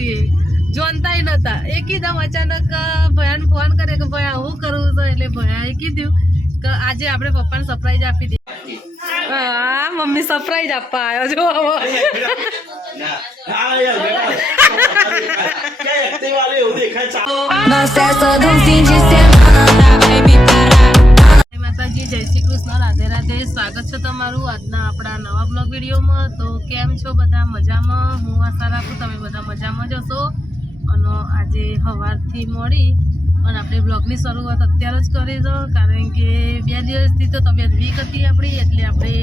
છીએ જોનતાય નતા એકદમ અચાનક ભયાને ફોન કરે કે ભયા હું કરું તો એટલે ભયાએ કીધું કે આજે આપણે પપ્પાને સરપ્રાઈઝ આપી દઈએ હા મમ્મી સરપ્રાઈઝ આપવા આવ્યો છો Não cessa de um fim. જય શ્રી કૃષ્ણ, રાધે રાધે. સ્વાગત છે તમારું આજના આપણા નવા બ્લોગ વિડીયોમાં. તો કેમ છો બધા? મજામાં? હું આશા રાખું તમે બધા મજામાં જ હશો. અને આજે સવારથી મળી અને આપણે બ્લોગની શરૂઆત અત્યારે જ કરી દો. કારણ કે બે દિવસથી તો તબિયત વીક હતી આપણી, એટલે આપણે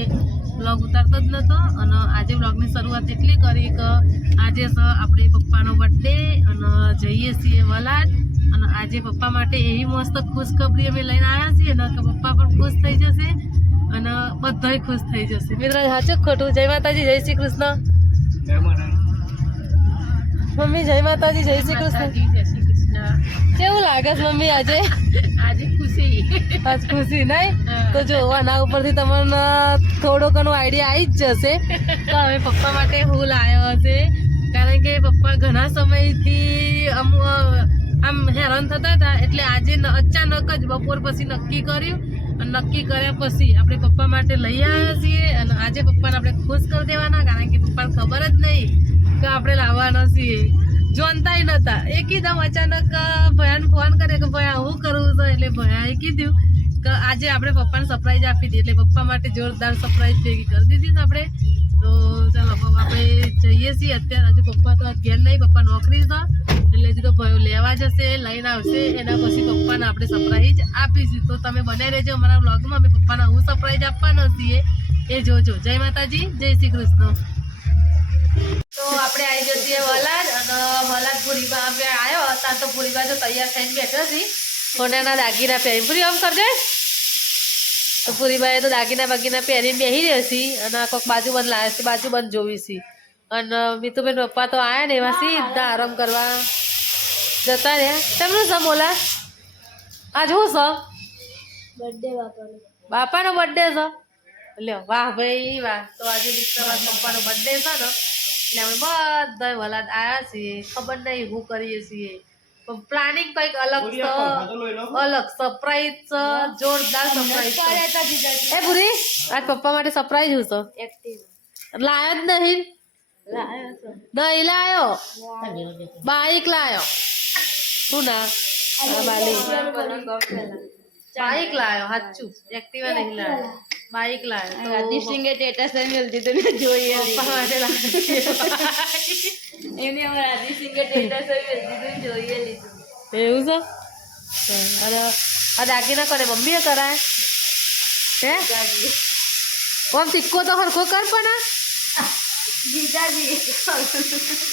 બ્લોગ ઉતારતો જ નહોતો અને આજે બ્લોગની શરૂઆત એટલી કરી કે આજે આપણે પપ્પાનો બર્થડે અને જઈએ છીએ વલાડ. અને આજે પપ્પા માટે એવી મસ્ત ખુશખબરી અમે લઈને આવ્યા છીએ ને કે પપ્પા પણ ખુશ થઈ જશે અને બધાય ખુશ થઈ જશે. મિત્રો સાચું ખોટું? જય માતાજી જય શ્રી કૃષ્ણ. મમ્મી જય માતાજી જય શ્રી કૃષ્ણ. કેવું લાગે છે મમ્મી આજે? આજે ખુશી. આજ ખુશી નહીં? તો જો આના ઉપરથી તમને થોડો ઘણો આઈડિયા આવી જ જશે. તો હવે પપ્પા માટે હું લાવ્યો હશે. કારણ કે પપ્પા ઘણા સમયથી આમ અ, આમ હેરાન થતા હતા, એટલે આજે અચાનક જ બપોર પછી નક્કી કર્યું અને નક્કી કર્યા પછી આપણે પપ્પા માટે લઈ આવ્યા છીએ અને આજે પપ્પાને આપણે ખુશ કરી દેવાના, કારણ કે પપ્પાને ખબર જ નહીં કે આપણે લાવવાના છીએ. જોનતાય નતા. એકદમ અચાનક ભયાને ફોન કરે કે ભાઈ હું કરવું તો? એટલે ભયાએ કીધું કે આજે આપણે પપ્પાને સરપ્રાઈઝ આપી દીધી. એટલે પપ્પા માટે જોરદાર સરપ્રાઈઝ ભેગી કરી દીધી ને આપણે. તો ચાલો આપણે જઈએ છીએ. અત્યારે હજુ પપ્પા તો ઘેર નહીં, પપ્પા નોકરી છે. એટલે હજી તો ભાઈઓ લેવા જશે, લઈને આવશે, એના પછી પપ્પાને આપણે સરપ્રાઈઝ આપીશું. તો તમે બને રહેજો અમારા બ્લોગમાં અમે પપ્પાને હું સરપ્રાઈઝ આપવાના છીએ. એ જોજો. જય માતાજી, જય શ્રી કૃષ્ણ. તો આપણે આવી જઈએ વલાદ અને વલાદ પૂરીમાં અમે આવ્યો હતા. તો પૂરીમાં તો તૈયાર થઈને બેઠો હતી સોનાના દાગીના પહેરી પૂરી આમ કરજે તો પૂરીમાં તો દાગીના બાગીના પહેરીને બેસી રહી હતી અને કોઈક બાજુ બંધ લાવે છે, બાજુ બંધ જોવી છે. અને મિતુબેન પપ્પા તો આવ્યા ને એમાં સીધા આરામ કરવા. જતા રહ્યા. તેમનું છે બોલા? આજ શું છે બર્થડે બાપાનો. બાપાનો બર્થડે છે લ્યો વાહ ભાઈ વાહ. તો આજે દીકરા પપ્પાનો બર્થડે છે ને એટલે અમે બધા વલાદ આવ્યા છીએ. ખબર નહીં શું કરીએ છીએ. પણ પ્લાનિંગ કંઈક અલગ છે. અલગ સરપ્રાઈઝ છે. જોરદાર સરપ્રાઈઝ છે. એ પૂરી આજ પપ્પા માટે સરપ્રાઈઝ હું તો લાયો જ નહીં. દહીં લાયો. બાઈક લાયો. શું ના. બાઈક લાયો સાચું. એક્ટિવા નહીં લાયો. બાઈક લાયો. તો રાજદીપ સિંગે સ્ટેટસ મેલતી તો મેં જોઈએ માટે એમને અમે રાજદીપ સિંગે સ્ટેટસ મેલતી તો જોઈએ લીધું એવું છે? અરે આ દાગીના કરે મમ્મીએ કરાય. હે? ઓમ સિક્કો તો હરખો કર પણ. જીજાજી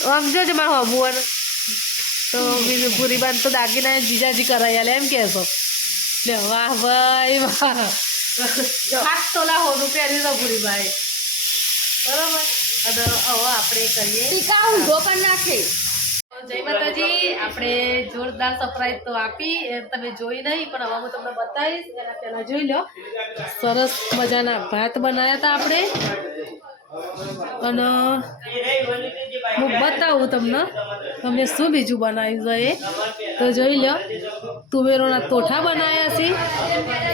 જો જોજે મારું હમુવાનું તો ભૂરી બાન તો દાગીના જીજાજી કરાઈ આલે એમ કહેશો. લે વાહ ભાઈ વાહ. સાત તોલા હોનું પહેરી તો પૂરી ભાઈ બરોબર? અને હવે આપણે કરીએ. ટીકા ઊંધો પણ નાખે. જય માતાજી આપણે જોરદાર સરપ્રાઈઝ તો આપી. તમે જોઈ નહીં પણ હવે હું તમને બતાવીશ. એના પહેલાં જોઈ લો. સરસ મજાના ભાત બનાવ્યા હતા આપણે. અને હું બતાવું તમને. તમે શું બીજું બનાવ્યું છે એ? તો જોઈ લો તુવેરોના તોઠા બનાવ્યા છે.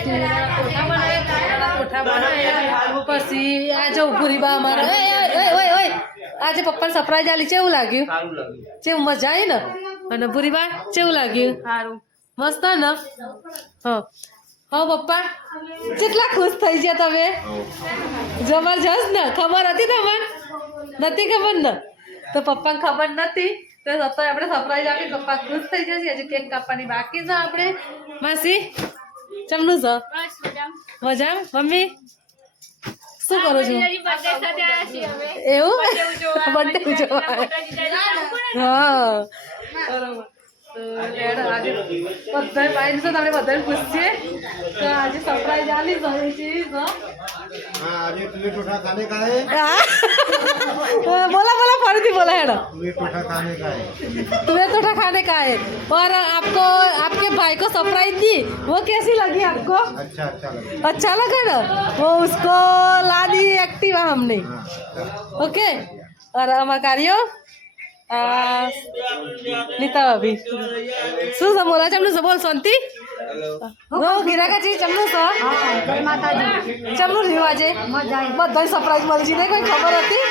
તુવેરોના તોઠા બનાવ્યા તોઠા બનાવ્યા પછી આ જો ભૂરી બા અમારે ઓય ઓય આજે પપ્પાને સરપ્રાઈઝ આલી કેવું લાગ્યું? કેવું મજા આવી ને? અને ભૂરી બા કેવું લાગ્યું? સારું. મસ્ત ને? હા. હા પપ્પા કેટલા ખુશ થઈ ગયા તમે? જબરજસ્ત ને? ખબર હતી તમને? નથી ખબર ને? તો પપ્પાને ખબર નથી? તો સત્તા આપણે સરપ્રાઈઝ આપી પપ્પા ખુશ થઈ જશે હજી કેક કાપવાની બાકી છે આપણે. માસી ચમનું છે? મજા મમ્મી? શું કરો છો? એવું? બર્થડે ઉજવવા. હા. બરોબર. તો લેડો આજે બધાય પાઈ છે આપણે બધાને પૂછીએ તો આજે સરપ્રાઈઝ આલી રહી છે તો हाँ अभी तुम्हें टोठा खाने का है बोला बोला फर्जी बोला है ना तुम्हें टोठा खाने का है तुम्हें तो खाने का है और आपको आपके भाई को सरप्राइज दी वो कैसी लगी आपको अच्छा अच्छा लगा अच्छा लगा ना वो उसको ला दी एक्टिवा हमने हाँ ओके और हमारा कार्यो આ નીતા ભાભી શું છે મોલા ચમનું છે બોલ શાંતિ? ગિરાકાજી ચમનું છે? ચમનું રહ્યું આજે? બધા સરપ્રાઈઝ મળી છે કોઈ ખબર હતી?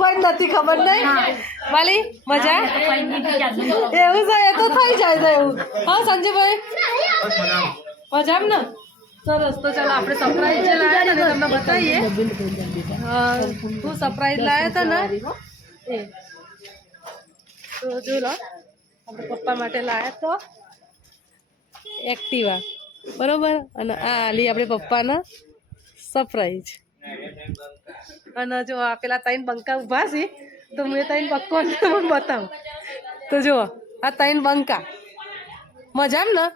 કોઈ નથી ખબર નહીં વાલી મજા? એવું છે એ તો થઈ જાય છે એવું. હા સંજયભાઈ? મજામ ને? સરસ તો ચાલો આપણે સરપ્રાઈઝ જે લાવ્યા ને તમને બતાવીએ. હું સરપ્રાઈઝ લાવ્યા હતા ને? એ. તો જો લો. આપણે પપ્પા માટે લાવ્યા તો એક્ટિવા. બરોબર? અને આ આલી આપણે પપ્પાના સરપ્રાઈઝ. અને જો આ પેલા ત્રણ બંકા ઊભા છે તો મેં ત્રણ પક્કો તમને બતાવું. તો જુઓ આ ત્રણ બંકા. મજામ ને?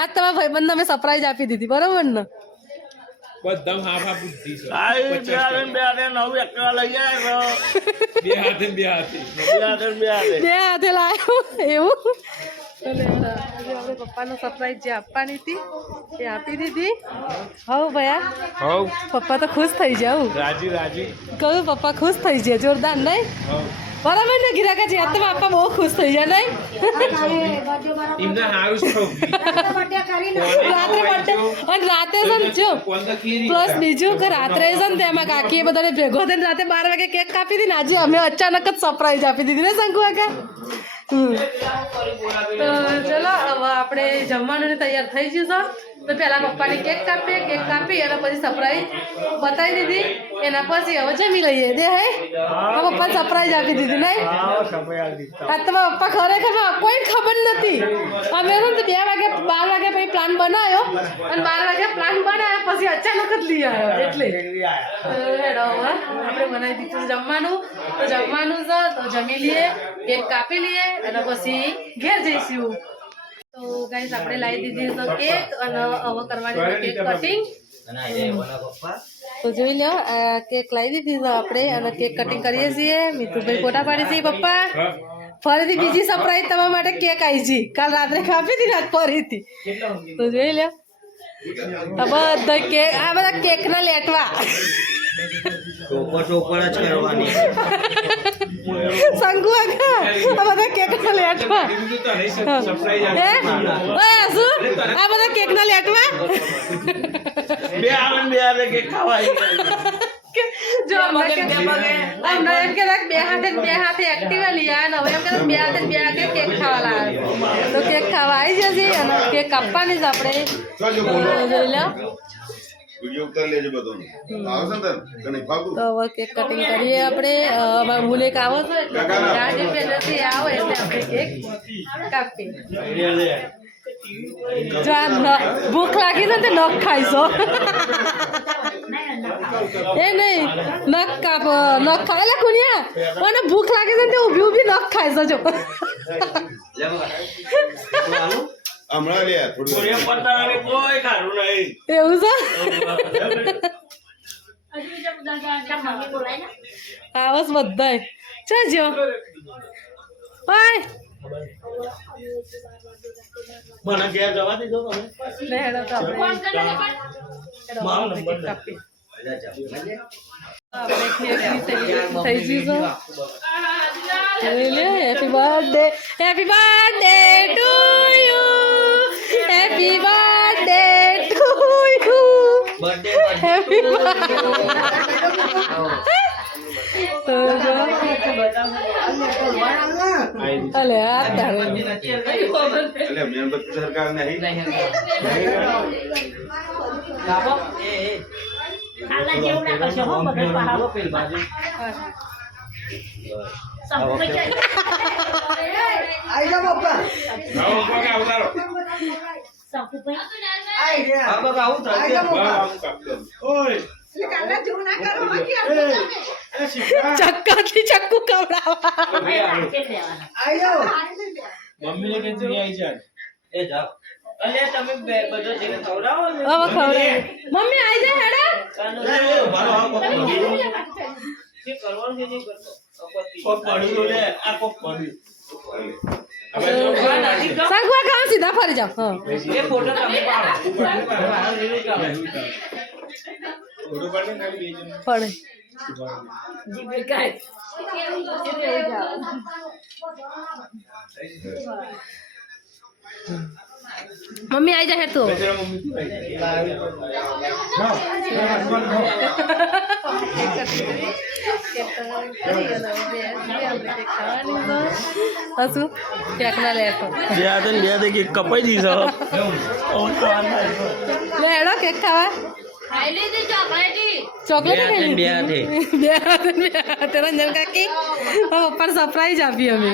આ તમારા ભાઈબંધને મેં સરપ્રાઈઝ આપી દીધી બરોબર ને? બધા હાફ હાફ બુદ્ધિ છે. બે હાથે બે હાથે નવું એક્ટિવા લઈ જાય બે હાથે બે હાથે. બે હાથે બે હાથે. બે હાથે લાવ્યો એવું? એટલે આજે પપ્પાનો સરપ્રાઈઝ જે આપવાની હતી એ આપી દીધી. હવ ભયા. હવ. પપ્પા તો ખુશ થઈ જાવ રાજી રાજી. કહ્યું પપ્પા ખુશ થઈ જાય જોરદાર નહીં? બરાબર ને ગિરાકા છે તો આપવા બહુ ખુશ થઈ જાય નહીં? રાત્રે અને રાતે છે જો પ્લસ બીજું કે રાત્રે છે ને તેમાં કાકીએ બધાને ભેગો થઈને રાતે બાર વાગે કેક કાપી દીધી ને આજે અમે અચાનક જ સરપ્રાઈઝ આપી દીધી ને શંકુ કાકા. તો ચલો હવે આપણે જમવાનું તૈયાર થઈ ગયું છે તો પહેલા પપ્પાની કેક કાપીએ કેક કાપી અને પછી સરપ્રાઈઝ બતાવી દીધી. એના પછી હવે જમી લઈએ. દે હે? તો પપ્પા સરપ્રાઈઝ આપી દીધી નહીં? આ તમારા પપ્પા ખરેખર કોઈ ખબર નથી. અમે છે બે વાગે બાર વાગે પછી પ્લાન બનાવ્યો અને બાર વાગે પ્લાન બનાવ્યો પછી અચાનક જ લઈ આવ્યો. એટલે. તો આપણે બનાવી દીધું જમવાનું. તો જમવાનું છે તો જમી લઈએ કેક કાપી લઈએ અને પછી ઘેર જઈશું. તો ગાઈસ આપણે લાવી દીધી તો કેક અને હવે કરવાની કેક કટિંગ તો જોઈ લો કેક લાવી દીધી આપણે અને કેક કટિંગ કરીએ છીએ. મિતુભાઈ ફોટા પાડી છીએ પપ્પા. ફરીથી બીજી સરપ્રાઈઝ તમારા માટે કેક આવી છે કાલ રાત્રે કાપી હતી ને ફરીથી. તો જોઈ લો. બધા કેક આ બધા કેકના લેટવા. ચોપર જ કરવાની. શંકુ આ બધા લેટવા ઓય શું? આ બધા લેટવા બે આવે બે હાથે કે ખાવાય જો અમને એમ કે બે હાથે બે હાથે એક્ટિવા લઈ આવ્યા ને હવે એમ કે બે હાથે બે હાથે કેક ખાવા લાવ્યા તો કેક ખાવા આવી જશે અને કેક કાપવાની જ આપણે. જોઈ લો. વીડિયો ઉતારી લેજો બધો આવશે ને તને? ફાગુ? તો હવે કેક કટિંગ કરીએ આપણે. અમાર મૂલ એક આવો છો. એટલે પે નથી આવો એટલે આપણે કેક જો આ ભૂખ લાગી છે ને તે નખ ખાઈશો એ નહીં નખ કાપ નખ ખાય લે કુનિયા મને ભૂખ લાગી છે ને તે ઊભી ઊભી નખ ખાઈશો જો હમણાં લે થોડું પત્તાને કોઈ ખારું નહીં એવું છે આવસ બધાય ચાજો બાય મને ઘેર જવા તમે હેડો તો આપણે મારો નંબર થઈ happy birthday happy birthday to you happy birthday to you birthday happy birthday તો જો અલે આ તારે એટલે મેણબત્તી સરકાર નહીં ચક્કાથી ચક્કુ કવડાવવા. આવી જાય એ જાઓ. તમે બધો જેને ખવડાવો ને. હવે ખવડાવી. મમ્મી આવી જાય હેડા. મારો આ કોક જે કરવાનું છે નહીં કરતો. કોક પડ્યું લે, આ કોક પડ્યું. સંગવા કામ સીધા ફરી જાઓ. હા. એ ફોટો તમે પાડો. મમ્મી આવી જાય તો. હસું ટેકના લેતો બે હાથે ને બે હાથે કેક કપાઈ દીધો લે હેડો કેક ખાવા ખાઈ લીધી ચોકલેટી ચોકલેટ ખાઈ બે હાથે લીધી? બે હાથે બે હાથે રંજન કાકી પપ્પાને સરપ્રાઈઝ આપી અમે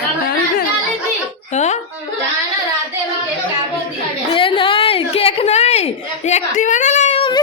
ચાલી હતી હા જાણે રાતે અમે કેક કાપો હતી એ નહીં કેક નહીં એક્ટિવા ના લાવ્યો અમે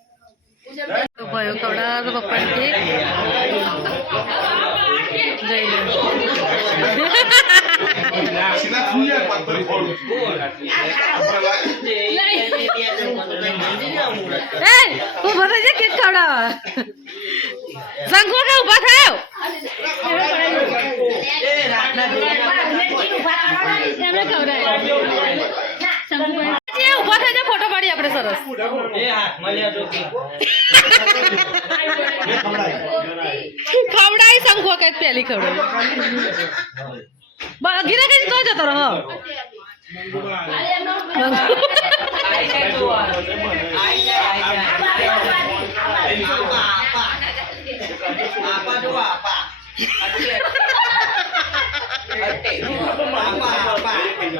સીધા ખુલી જાય પથ્થર ફોડું. એ ઊભો થઈ જા કેક ખવડાવવા શંખો કે ઊભા થાવ એમને ખવડાય ઊભા થઈ જા ફોટો પાડી આપણે સરસ ખવડાય સંખો કઈ પેલી ખવડાય ગીરા કઈ તો જતો રહો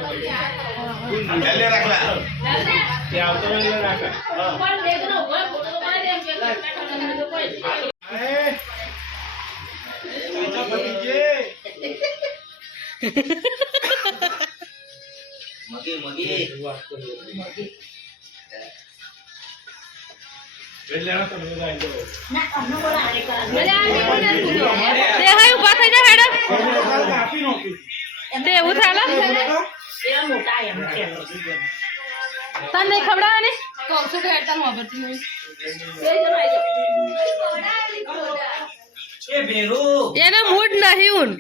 આઈ જાય તો આઈ જાય આઈ જાય આપા જો આપા અટે આપા આપા એટલે રાખલા તે આવતો એટલે રાખે મગે મગે હાય ઊભા થઈ જા હેડો તે એવું થાય તને ખવડાવે ને તો શું કે હેડતા વાપરતી એ એને મૂડ નહીં ઉન.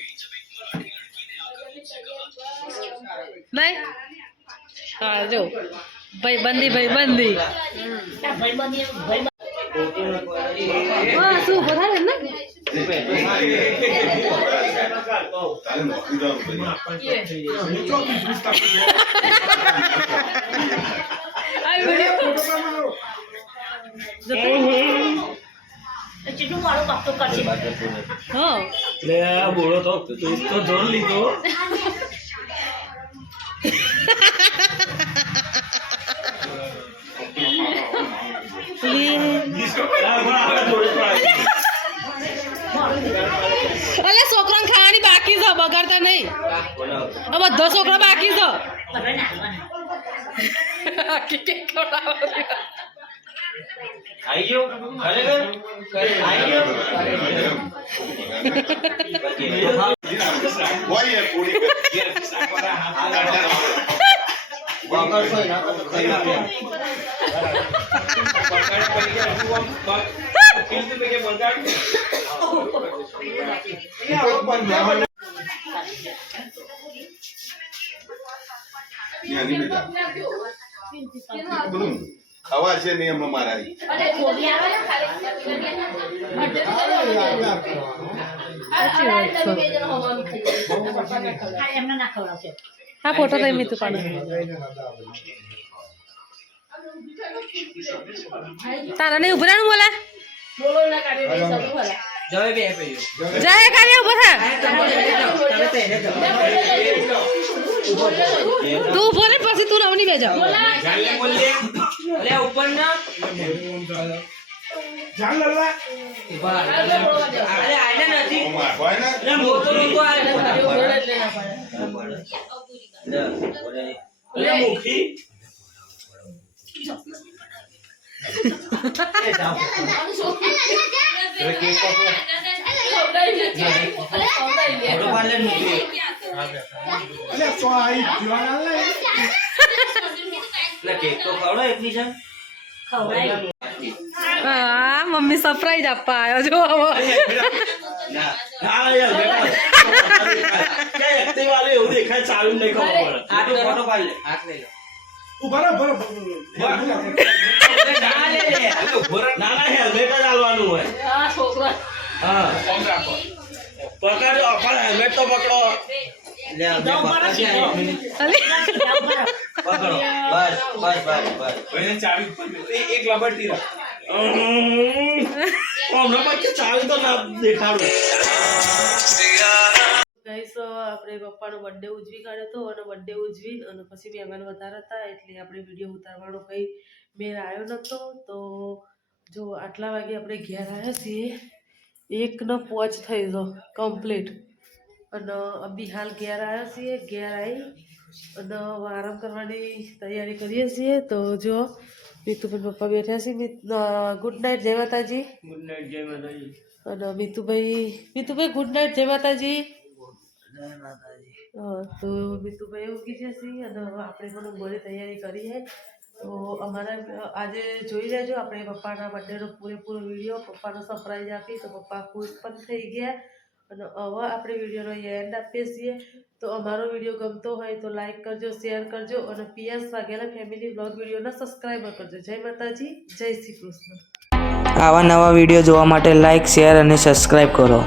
નહીં? હા, જો. ભાઈ બંદી ભાઈ બંદી હા, શું બધા ને? તારે નોકરી જવાનું ભાઈ. હા લે આ બોલો તો તું તો જોર લીધો આ બધા છોકરા બાકી છે. આઈ ગયો? આઈ ગયો? હોય પૂરી વગર કોઈ ના તો ખાઈ નાખે ત્યાંની બેટા. બધું ખાવા છે નહીં એમાં મારા હા ફોટો થઈ તારા નહીં ઊભા રહેવાનું બોલા જવે બે પૈયો જાય ખાલી ઊભો થા તું ઊભો ને પછી તું નવની બે જાવ જાલે બોલે અલે ઉપર ના ઊભા અરે આઈને નથી હોય ને અરે મોતો લોકો આલે અલે મુખી મમ્મી સરપ્રાઈઝ આપવા આવ્યો છો એવું દેખાય ચાલુ નહીં ખબર પડે ફોટો પાડી લે હાથ લઈ લે ઊભા રહો, હેલ્મેટ જ આલવાનું હોય. આ છોકરો. હા. પકડો પણ હેલ્મેટ તો પકડો. લે પકડો બસ બસ બસ બસ. ચાવી એક લબડતી રાખ. હમણાં પછી ચાવી તો ના દેખાડું. ગાઈસ આપણે પપ્પાનો બર્થડે ઉજવી કાઢ્યો હતો અને બર્થડે ઉજવી અને પછી મહેમાન વધારે હતા એટલે આપણે વીડિયો ઉતારવાનો કંઈ મેળ આવ્યો નહોતો. તો જો આટલા વાગે આપણે ઘેર આવ્યા છીએ. એકનો પોચ થઈ ગયો કમ્પ્લીટ અને અભી હાલ ઘેર આવ્યા છીએ ઘેર આવી અને આરામ કરવાની તૈયારી કરીએ છીએ. તો જો મિતુભાઈ પપ્પા બેઠા છે. મિત ગુડ નાઇટ જય માતાજી. ગુડ નાઇટ જય માતાજી. અને મિતુભાઈ મીતુભાઈ ગુડ નાઇટ જય માતાજી. તો મીતુભાઈ ઊંઘી જશે અને હવે આપણે પણ ઊંઘવાની તૈયારી કરીએ તો અમારા આજે જોઈ લેજો આપણે પપ્પાના બર્થડેનો પૂરેપૂરો વીડિયો. પપ્પાનો સરપ્રાઈઝ આપી તો પપ્પા ખુશ પણ થઈ ગયા. અને હવે આપણે વિડીયોનો એન્ડ આપીએ છીએ. તો અમારો વીડિયો ગમતો હોય તો લાઇક કરજો શેર કરજો અને પીએસ વાઘેલા ફેમિલી બ્લોગ વિડીયોના સબસ્ક્રાઈબર કરજો. જય માતાજી જય શ્રી કૃષ્ણ. આવા નવા વીડિયો જોવા માટે લાઇક શેર અને સબસ્ક્રાઈબ કરો.